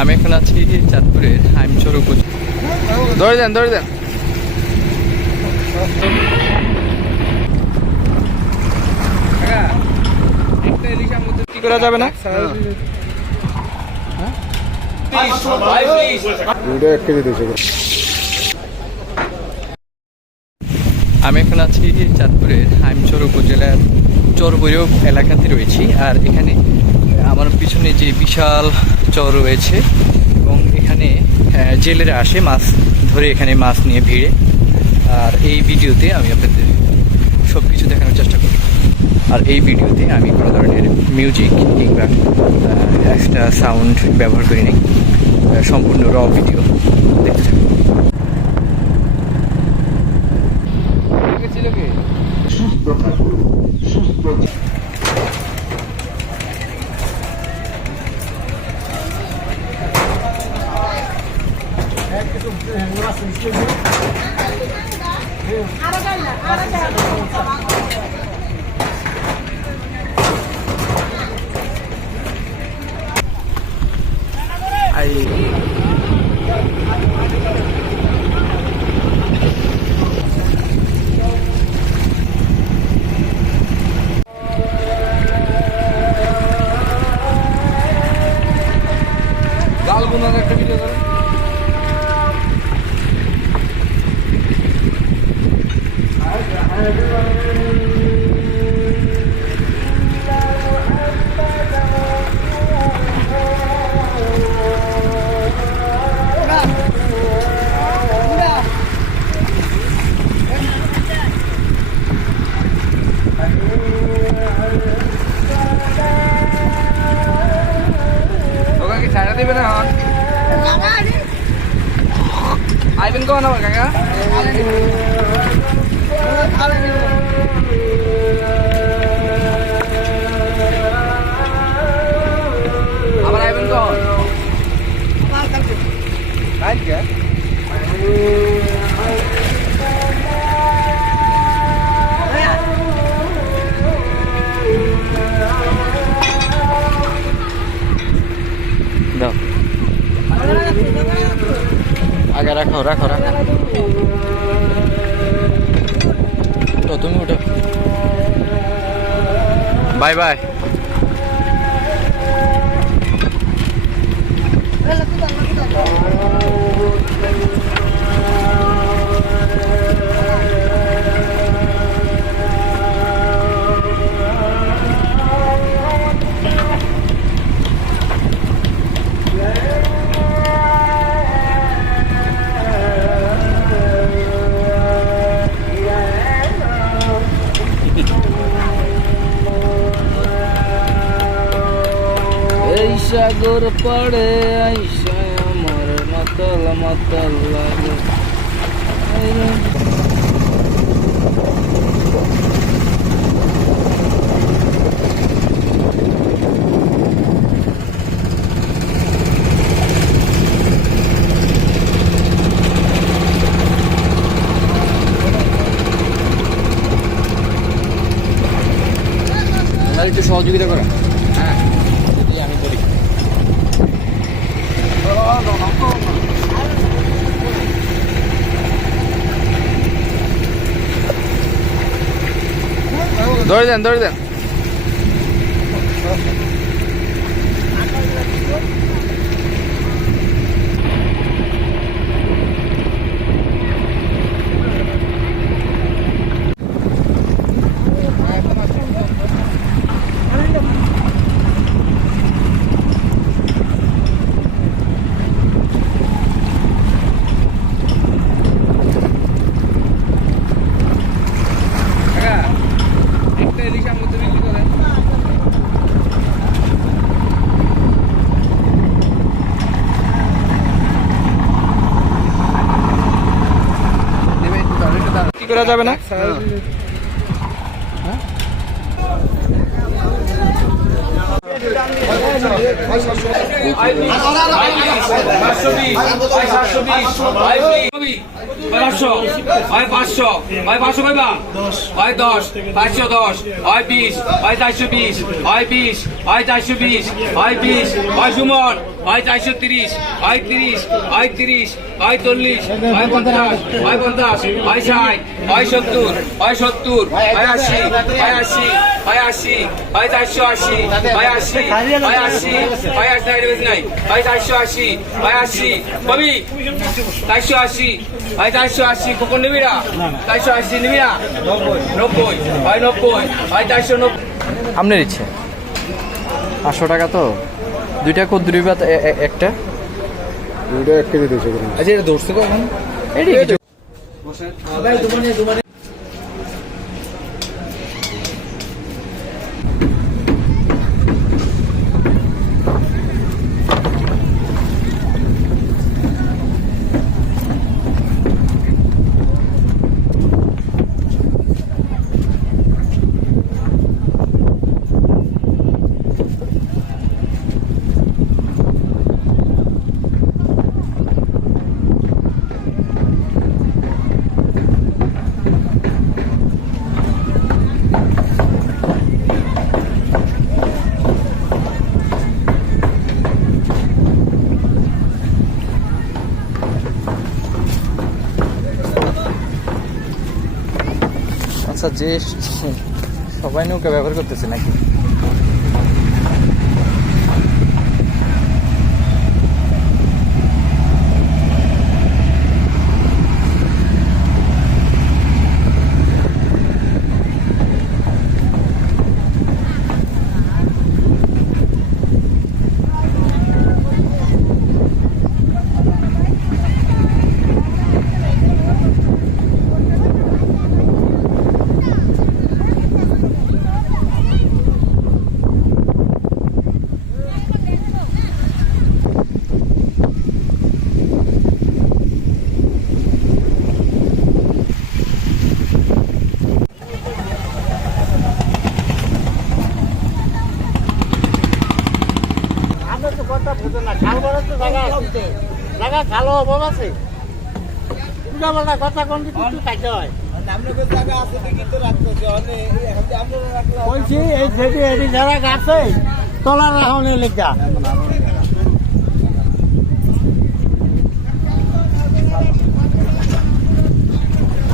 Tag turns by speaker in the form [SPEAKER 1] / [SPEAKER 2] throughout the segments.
[SPEAKER 1] আমি এখন আছি চাঁদপুরের হাইমচর উপজেলা। ধরে দেন ধরে দেন। কি করা যাবে না?
[SPEAKER 2] ভিডিও এক কেজি দিয়েছে।
[SPEAKER 1] আমি এখন আছি চাঁদপুরের হাইমচর উপজেলার চরবৈরব এলাকাতে রয়েছি, আর এখানে আমার পিছনে যে বিশাল চর রয়েছে এবং এখানে জেলেরা আসে মাছ ধরে এখানে মাছ নিয়ে ভিড়ে। আর এই ভিডিওতে আমি আপনাদের সব কিছু দেখানোর চেষ্টা করি আর এই ভিডিওতে আমি কোনো ধরনের মিউজিক কিংবা এক্সট্রা সাউন্ড ব্যবহার করি নাই। সম্পূর্ণ র ভিডিও দেখতে থাকুন। Nasıl? Nasıl? Arabayla, arabayla. Akabiliyorlar. Ivan ko ano kaka? Aman Ivan ko. Aman kan? Kan ke? রাখো রাখো রাখো। তো তুমি উঠো। Bye bye. সাগর পড়ে আইসা আমার মাতাল মাতাল লাগে। সহযোগিতা করা হ্যাঁ যদি আমি বলি ধরে দেন ধরে দেন একটা ইলিশ আঙুর বিক্রি করেন করা যাবে না?
[SPEAKER 3] পাঁচশো হয় পাঁচশো পাঁচশো দশ পাঁচশো দশ হয় বিশ হয় চারশো বিশ হয় বিশ হয় চারশো বিশ হয় বিশ হয় সুমন হয় চারশো তিরিশ, হয় তিরিশ হয় তিরিশ, হয় চল্লিশ, হয় পঞ্চাশ হয় পঞ্চাশ, হয় ষাট, হয় সত্তর হয় সত্তর, হয় আশি হয় আশি হয় আশি, হয় চারশো আশি, হয় আশি হয় আশি হয় আশি নাই। হয় চারশো আশি, হয় আশি, কবি, চারশো আশি, হয় চারশো আশি কখন নিবি না? চারশো আশি নিবি না? নব্বই, হয় নব্বই, হয় চারশো নব্বই।
[SPEAKER 1] আপনার ইচ্ছে পাঁচশো টাকা তো? দুইটা কত দুই ভাত একটা?
[SPEAKER 2] দুইটা এক কেজি গ্রাম
[SPEAKER 1] আচ্ছা এটা ধরছে কখন? এটি যে সবাই নৌকা ব্যবহার করতেছে নাকি
[SPEAKER 4] আমরা তো কথা বুঝো না খাল বড় তো জায়গা আছে জায়গা খালো অভাব আছে। পূজা পাল্টা কথা কোন একটু খাইতে হয়। বলছি, এই সেটি এটি যারা গাছে, তলার রাহনের লেখা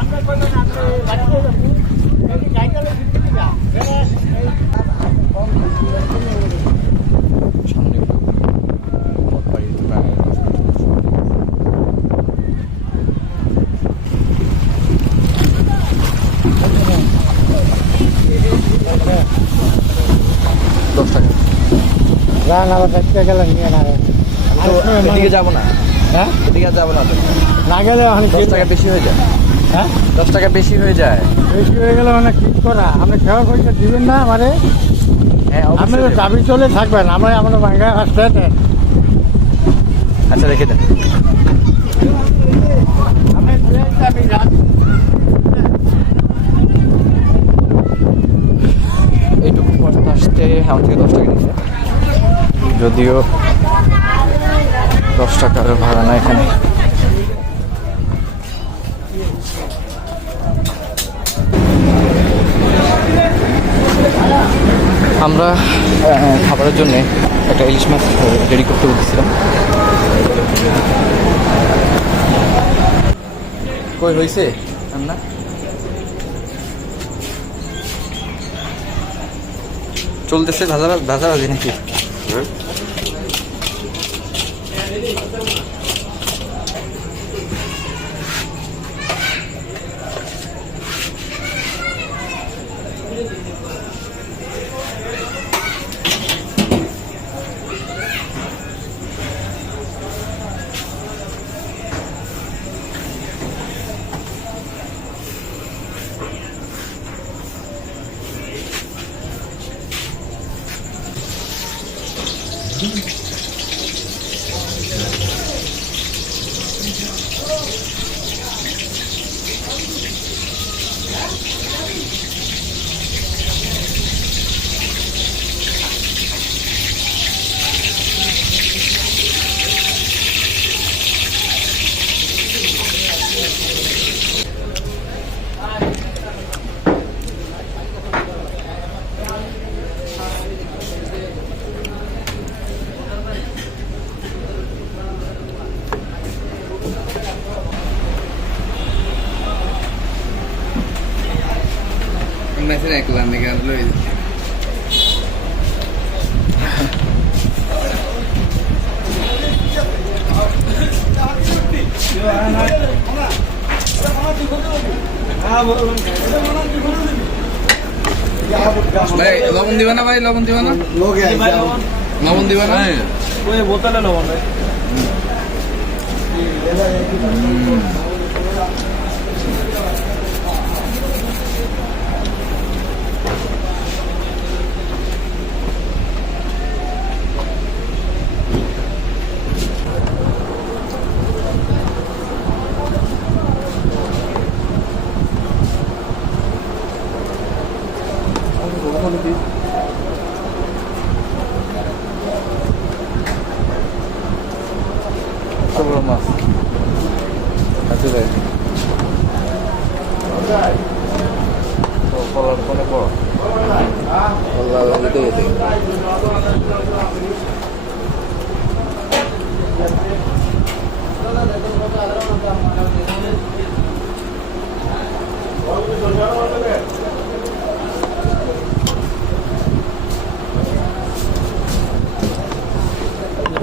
[SPEAKER 4] আমরা কইবেন আপনি বাড়িতে যাবেন এই সাইকেলে দিতে যা
[SPEAKER 1] সামনে একটু পথ বাড়িয়ে দিতে পারে। দশ টাকা।
[SPEAKER 4] রান আবার দেখতে গেলে নিয়ে না
[SPEAKER 1] এদিকে যাব না।
[SPEAKER 4] হ্যাঁ?
[SPEAKER 1] এদিকে যাব না
[SPEAKER 4] না গেলে ওখানে
[SPEAKER 1] দশ টাকা বেশি হয়ে যায়।
[SPEAKER 4] হ্যাঁ?
[SPEAKER 1] দশ টাকা বেশি হয়ে যায়।
[SPEAKER 4] বেশি হয়ে গেলে মানে কি করা? আপনি খেয়াল পয়সা দিবেন না আমারে।
[SPEAKER 1] হ্যাঁ
[SPEAKER 4] আপনি তো
[SPEAKER 1] দেব।
[SPEAKER 4] চলে থাকবেন আমরা আমরা ভাঙ্গা আসতে
[SPEAKER 1] আচ্ছা রেখে দেন
[SPEAKER 4] আমি আমি রাজি
[SPEAKER 1] এইটুকু পথ আসতে আমার থেকে দশ টাকা নিচ্ছে যদিও দশ টাকার ভাড়া না এখানে। আমরা খাবারের জন্য একটা ইলিশ মাছ রেডি করতে বলতেছিলাম। কই হয়েছে রান্না? চলতেছে ভাজা ভাজা ভাজি নাকি?
[SPEAKER 3] 네, 이렇게 ভাই লবণ দিবা না ভাই লবণ দিবা না? লবণ দিবা না?
[SPEAKER 1] বড়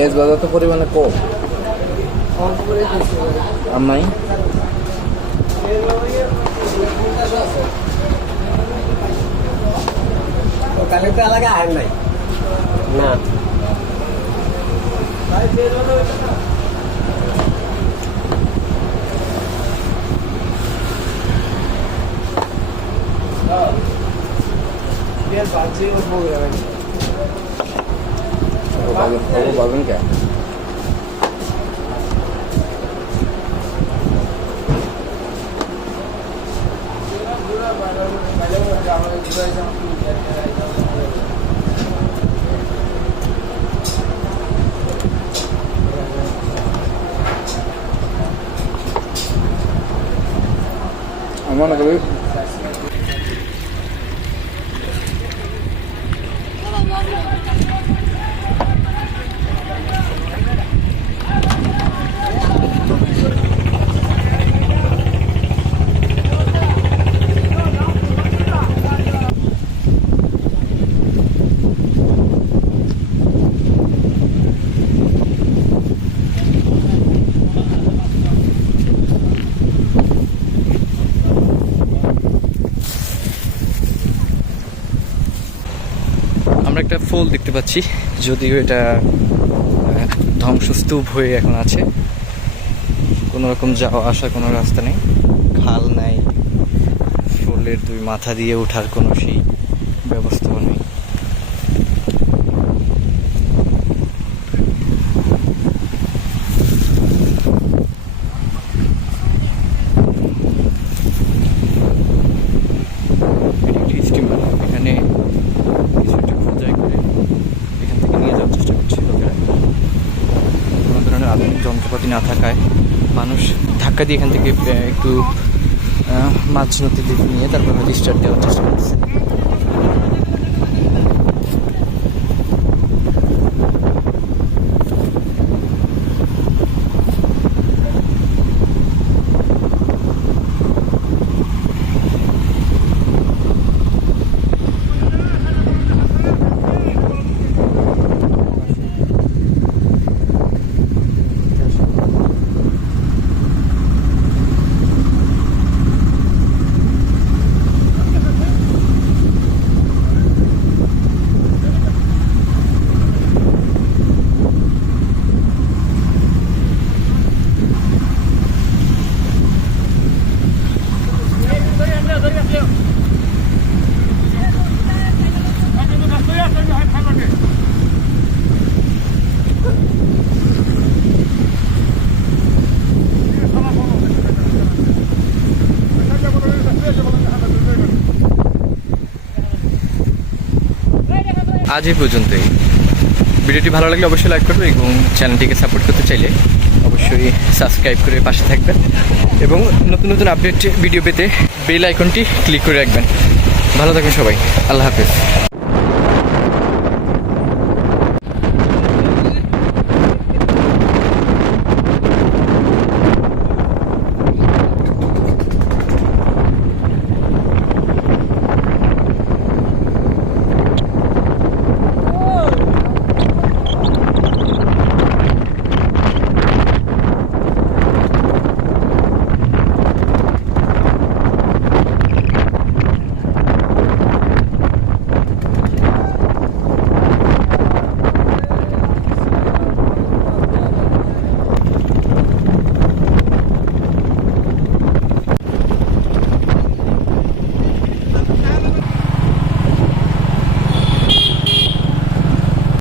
[SPEAKER 1] পেঁয়াজ বাজার তো পরিমাণে কম। আমনাই
[SPEAKER 4] কালে তো এলাকা আহেন নাই না
[SPEAKER 1] বাজুন কে আমার না কবি একটা ফুল দেখতে পাচ্ছি, যদিও এটা ধ্বংসস্তূপ হয়ে এখন আছে। কোনো রকম যাওয়া আসার কোনো রাস্তা নেই। খাল নাই। ফুলের দুই মাথা দিয়ে ওঠার কোনো সেই ব্যবস্থাও নেই এটি একটি স্টিমার এখানে কিছু একটা খোঁজাই করে এখান থেকে নিয়ে যাওয়ার চেষ্টা করছে লোকেরা কোনো ধরনের আধুনিক যন্ত্রপাতি না থাকায় মানুষ ধাক্কা দিয়ে এখান থেকে একটু মাছ দিকে নিয়ে তারপর হয়তো স্টার্ট দেওয়ার চেষ্টা করছে আজ এই পর্যন্তই। ভিডিওটি ভালো লাগলে অবশ্যই লাইক করবে এবং চ্যানেলটিকে সাপোর্ট করতে চাইলে অবশ্যই সাবস্ক্রাইব করে পাশে থাকবেন এবং নতুন নতুন আপডেট ভিডিও পেতে বেল আইকনটি ক্লিক করে রাখবেন। ভালো থাকবেন সবাই। আল্লাহ হাফেজ।